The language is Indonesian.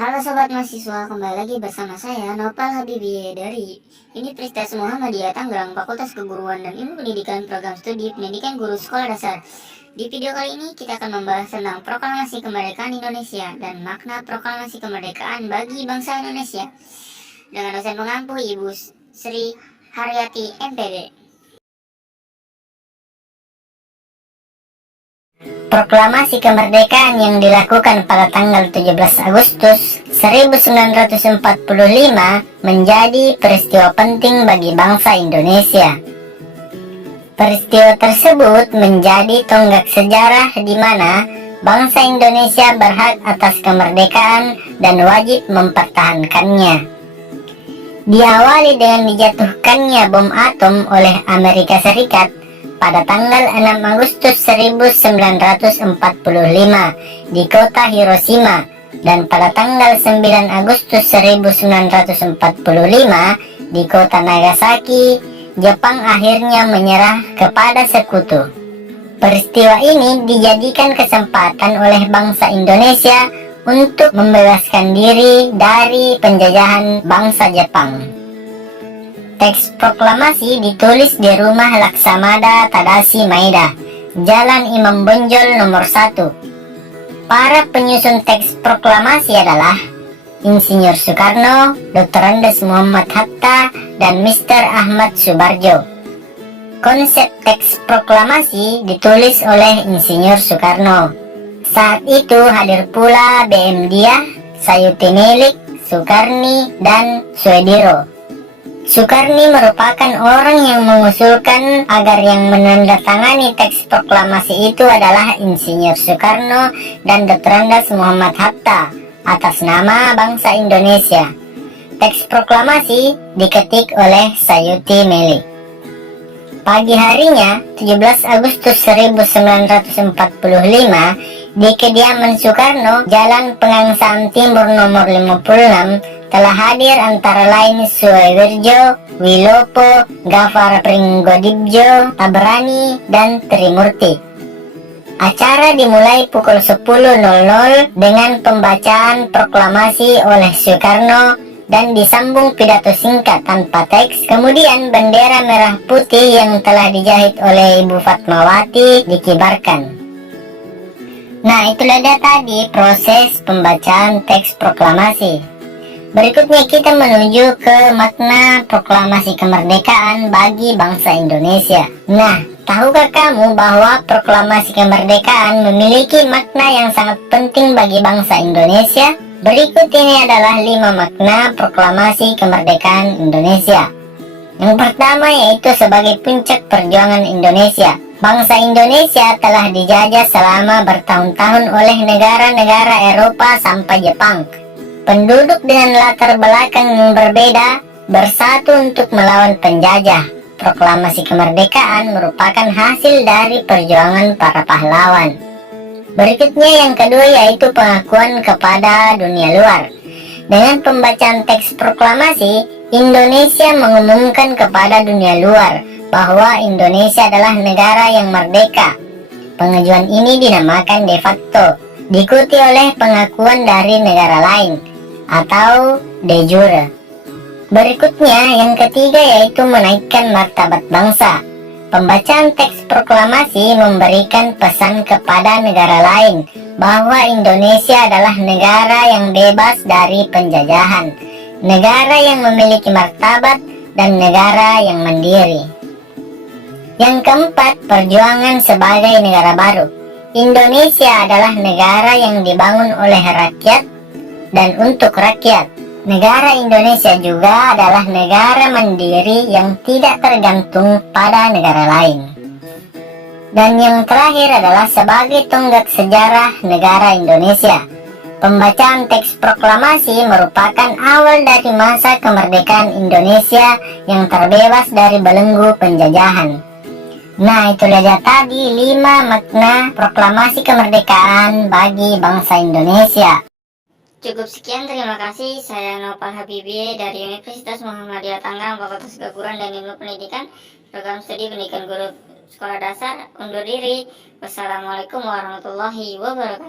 Halo sobat mahasiswa, kembali lagi bersama saya Nopal Habibie dari Universitas Muhammadiyah Tangerang, Fakultas Keguruan dan Ilmu Pendidikan, Program Studi Pendidikan Guru Sekolah Dasar. Di video kali ini kita akan membahas tentang Proklamasi Kemerdekaan Indonesia dan makna Proklamasi Kemerdekaan bagi bangsa Indonesia dengan dosen pengampu Ibu Sri Haryati MPD. Proklamasi kemerdekaan yang dilakukan pada tanggal 17 Agustus 1945 menjadi peristiwa penting bagi bangsa Indonesia. Peristiwa tersebut menjadi tonggak sejarah di mana bangsa Indonesia berhak atas kemerdekaan dan wajib mempertahankannya. Diawali dengan dijatuhkannya bom atom oleh Amerika Serikat pada tanggal 6 Agustus 1945 di kota Hiroshima dan pada tanggal 9 Agustus 1945 di kota Nagasaki, Jepang akhirnya menyerah kepada sekutu. Peristiwa ini dijadikan kesempatan oleh bangsa Indonesia untuk membebaskan diri dari penjajahan bangsa Jepang. Teks proklamasi ditulis di rumah Laksamada Tadashi Maeda, Jalan Imam Bonjol nomor 1. Para penyusun teks proklamasi adalah Insinyur Soekarno, Dr. Andes Muhammad Hatta, dan Mr. Ahmad Subarjo. Konsep teks proklamasi ditulis oleh Insinyur Soekarno. Saat itu hadir pula BM Diah, Sayuti Melik, Soekarni, dan Suediro. Soekarni merupakan orang yang mengusulkan agar yang menandatangani teks proklamasi itu adalah Insinyur Soekarno dan Dr. Andes Muhammad Hatta atas nama bangsa Indonesia. Teks proklamasi diketik oleh Sayuti Melik. Pagi harinya, 17 Agustus 1945, di kediaman Soekarno, Jalan Pengangsaan Timur nomor 56, telah hadir antara lain Suewirjo, Wilopo, Gafar Pringgodibjo, Tabrani, dan Trimurti. Acara dimulai pukul 10.00 dengan pembacaan proklamasi oleh Soekarno dan disambung pidato singkat tanpa teks. Kemudian bendera merah putih yang telah dijahit oleh Ibu Fatmawati dikibarkan. Nah, itulah dia tadi proses pembacaan teks proklamasi. Berikutnya kita menuju ke makna proklamasi kemerdekaan bagi bangsa Indonesia. Nah, tahukah kamu bahwa proklamasi kemerdekaan memiliki makna yang sangat penting bagi bangsa Indonesia? Berikut ini adalah 5 makna proklamasi kemerdekaan Indonesia. Yang pertama yaitu sebagai puncak perjuangan Indonesia. Bangsa Indonesia telah dijajah selama bertahun-tahun oleh negara-negara Eropa sampai Jepang. Penduduk dengan latar belakang yang berbeda bersatu untuk melawan penjajah. Proklamasi kemerdekaan merupakan hasil dari perjuangan para pahlawan. Berikutnya yang kedua yaitu pengakuan kepada dunia luar. Dengan pembacaan teks proklamasi, Indonesia mengumumkan kepada dunia luar bahwa Indonesia adalah negara yang merdeka. Pengajuan ini dinamakan de facto, diikuti oleh pengakuan dari negara lain atau de jure. Berikutnya yang ketiga yaitu menaikkan martabat bangsa. Pembacaan teks proklamasi memberikan pesan kepada negara lain bahwa Indonesia adalah negara yang bebas dari penjajahan, negara yang memiliki martabat, dan negara yang mandiri. Yang keempat, perjuangan sebagai negara baru. Indonesia adalah negara yang dibangun oleh rakyat dan untuk rakyat. Negara Indonesia juga adalah negara mandiri yang tidak tergantung pada negara lain. Dan yang terakhir adalah sebagai tonggak sejarah negara Indonesia. Pembacaan teks proklamasi merupakan awal dari masa kemerdekaan Indonesia yang terbebas dari belenggu penjajahan. Nah, itulah dia tadi 5 makna proklamasi kemerdekaan bagi bangsa Indonesia. Cukup sekian, terima kasih. Saya Nopal Habibie dari Universitas Muhammadiyah Tangerang, Fakultas Keguruan dan Ilmu Pendidikan, Program Studi Pendidikan Guru Sekolah Dasar. Undur diri. Wassalamualaikum warahmatullahi wabarakatuh.